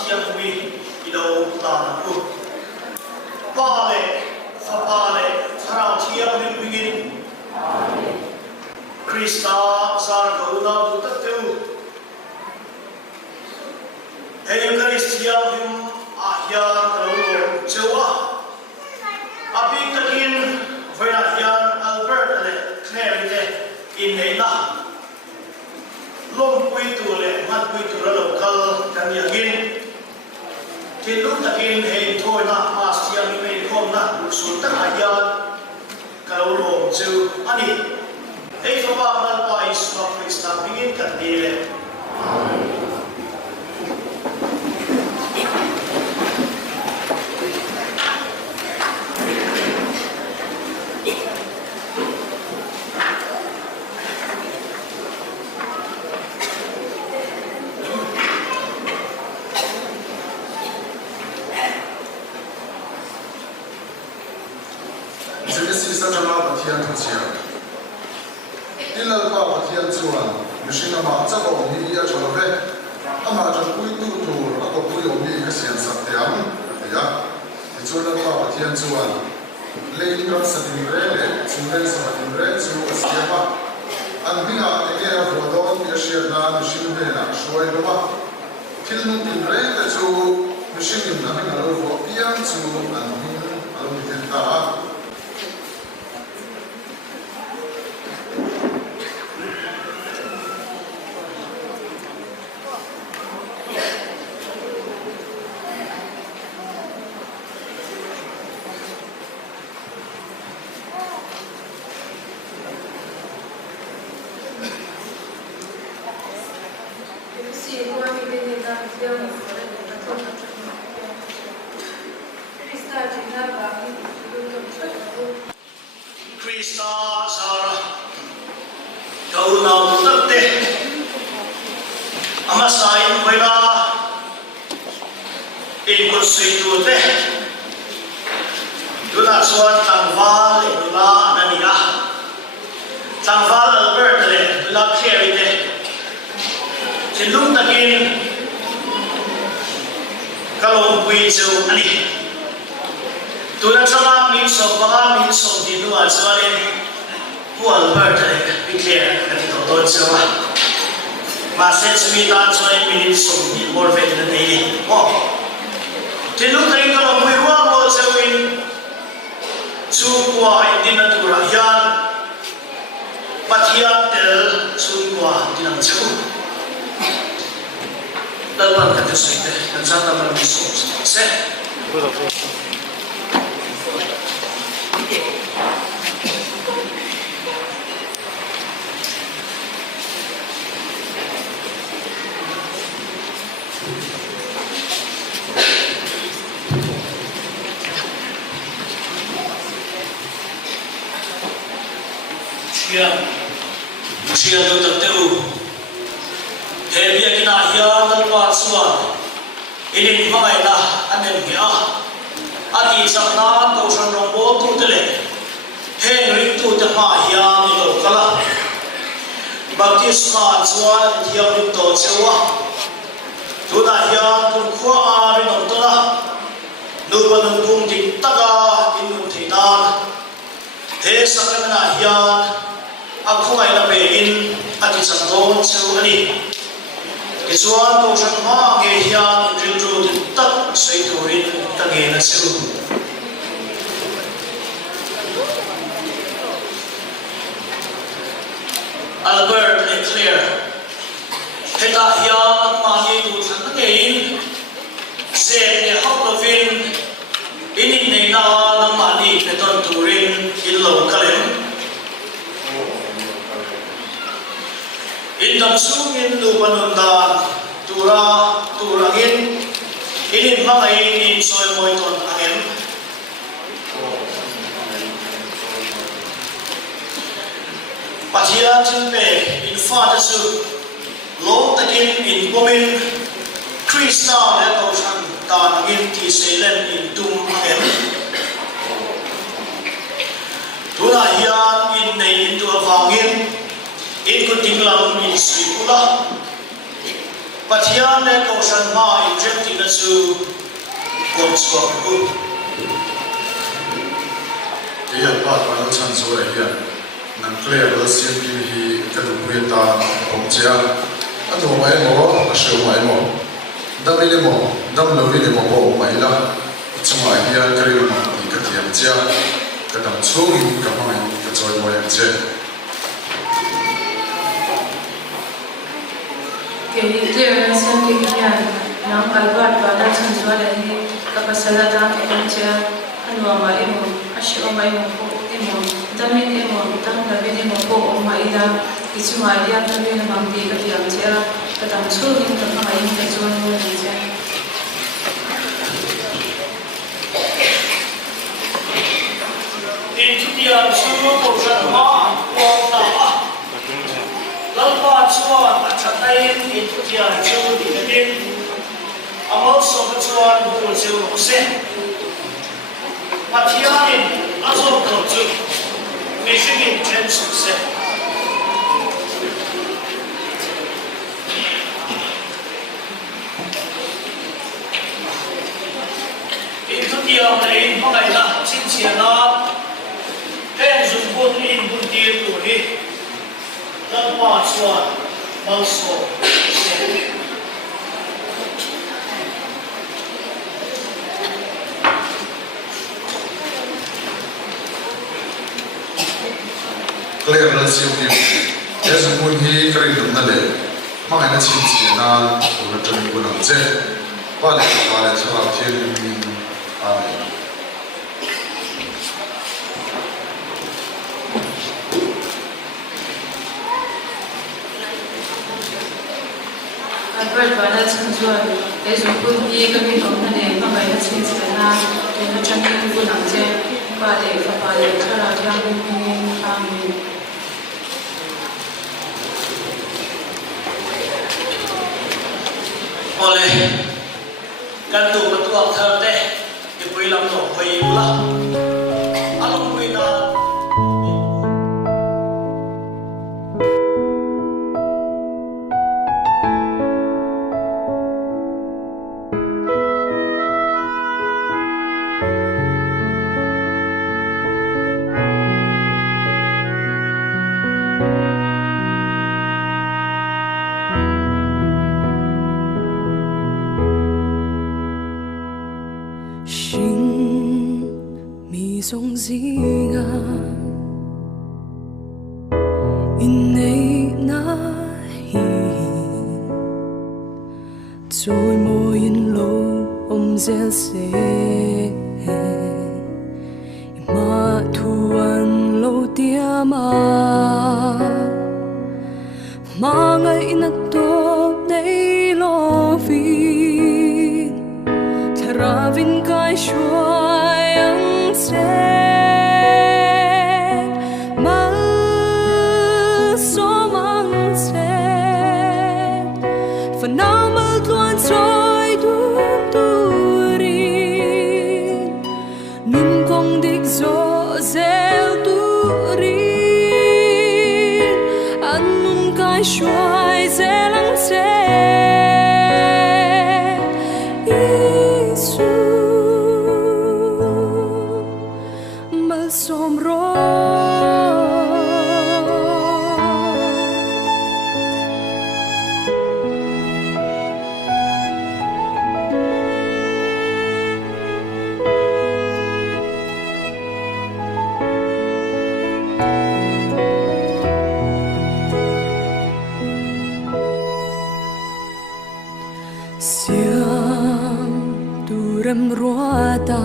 siang hui ido ta ku pale sapale tharau thiam rin begin Krista sar ko na tu tak teu hey Kristia him ahya ko chewa api takin voina hian Albert le Claire le in nei na lom pui tu le mat pui tu la local kan yagin tin lu takin hei thoi na mas siang ni me khom na sul tak hian ka lo lom chu ani hei so ba mal pa Isu Krista bingin kan dile amen. Albert and Claire heta hian mani tu than ngein se ne hawlovin inin nei na na mani peton turin in lo kalem in dam sungin lu panunda turangin inin mangai in soy moiton angem Pathia Jimpe in Father Su, Long Takin in Women, Krista Lekoshan, Dan Ginti Selen in Tum Angem, Tuna Hian in Nay in Tuavangin, in Kutinglam in Sripula, Pathian le ko san ma in jeti na su kon so ku iya pat pa lo chan so ya nan clear lo siam ki hi ka du pu ta om chia anu mai mo a shu mai mo dam le mo dam lo le mo po mai la chuma hi an kari ma ni ka tiam chia ka dam chu ni ka mai ka choi mo yang che ke ni clear siam ki ya nam kalbat pa la chan so la hi ka pasala ta ke om chia anu ma emo ashu ma emo po emo damin emo dam la be emo po om ma ida kichuma ya ta be na mam di ka tiam chia ka dam chu ni ka mai ka choi mo yang che in tutia su ko san ma ko ta lalpa chuan a chatai in tutia chu di din amo so chuan bu chu se Pathian azo ko chu mission in chen su se in tutia nei mai na chin chia na ten zum bun in bun ti tu ni lalpa chuan mal so se clear lo siam ki es mun hi kari dum na le ma na chin chi na ko na tan ko na che pa le chwa thien min amen Albert pa la chan so le zo ko ni ka mi kom na le ma mai na chin chi na to na chan ni ko na che pa le thara ya mi amen ole kan tu patuak thar te ti pui lam no pui la along pui na总是啊，因你那意，在无言路om这些，马突然路点嘛，马爱那多你路边，他拉vin该说。Phần nào mơ luôn trôi đúng turin nun kong dik zo zel turin an nun kai shuai zelang che Isu mal som ro siang turem ruata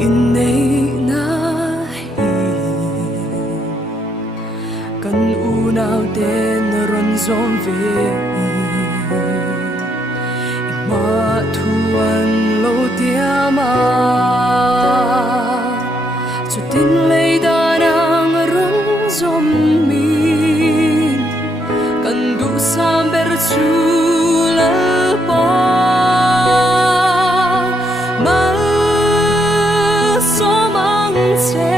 inay nahi kan unaw den ron zomve imatuan lo tiama chutin leidanang ron zommin kan du samber sulapa mal somang che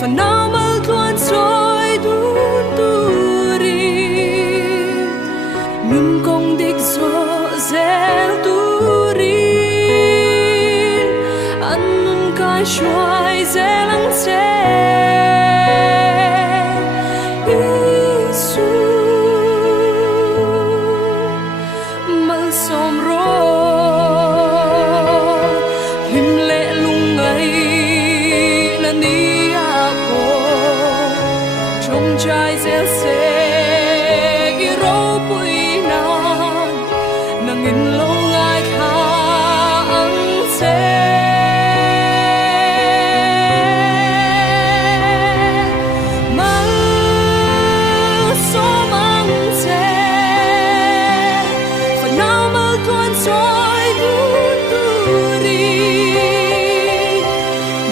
phần nào mal tuan trôi đun turi nun công đích gió rẽ tu rin ăn nun cái xoài rẽ lắng xe Giêsu mal som ro him lệ lung ngày là ni ako trong trái rẽ xe ngin lâu ngài khang xe mang số mang xe phần nào mơ tuôn trôi đu tu đi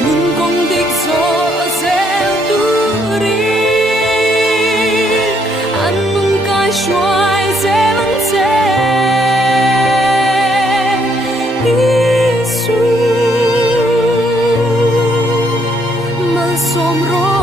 nun công đích gió rẽ tu đi ăn nun cái xoài rẽ lắng xe Giêsu mal som ro